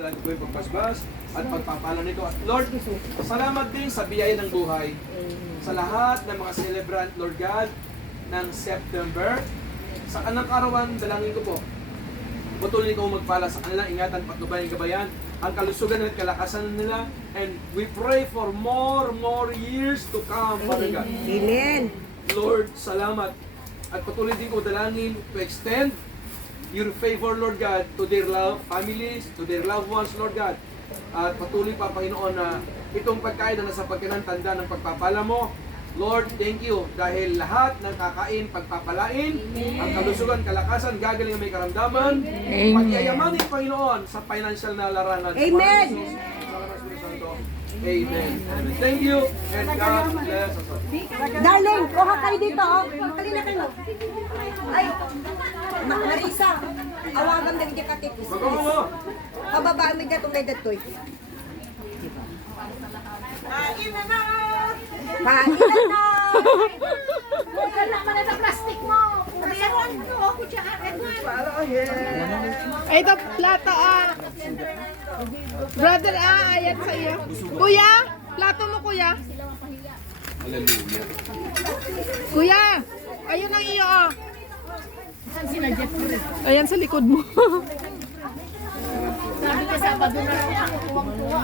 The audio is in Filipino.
Salamat po yung pagbasbas at pagpapala nito. At Lord, salamat din sa biyaya ng buhay sa lahat ng mga celebrant, Lord God, ng September. Sa kanang karawan, dalangin ko po, patuloy ko magpala sa kanilang ingatan, patnubayan, ang kalusugan at kalakasan nila. And we pray for more years to come, Father God. Amen. Lord, salamat. At patuloy din ko dalangin to extend your favor, Lord God, to their families, to their loved ones, Lord God. At patuloy pa, Panginoon, na itong pagkain na nasa pagkinantanda ng pagpapala mo, Lord, thank you. Dahil lahat ng kakain, pagpapalain, ang kalusugan, kalakasan, gagaling may karamdaman, pagyayamanin, Panginoon, sa financial na laranan. Amen. Amen. Amen. Thank you, and God bless us all. Darling, kuha kayo dito, oh. Kalina kayo. Ay, Marisa, awagan din di katipis. Magawa mo. Kababa, may gatong may datoy. Kain na na! Kain na! Huwag na man sa plastic mo! Meron mo ako siya Ito, plato Brother ayan sa iyo. Kuya, plato mo kuya. Hallelujah. Kuya, ayun ang iyo Ayan sa likod mo. Sabi ka Sabado na lang ako tuwang-tuwa.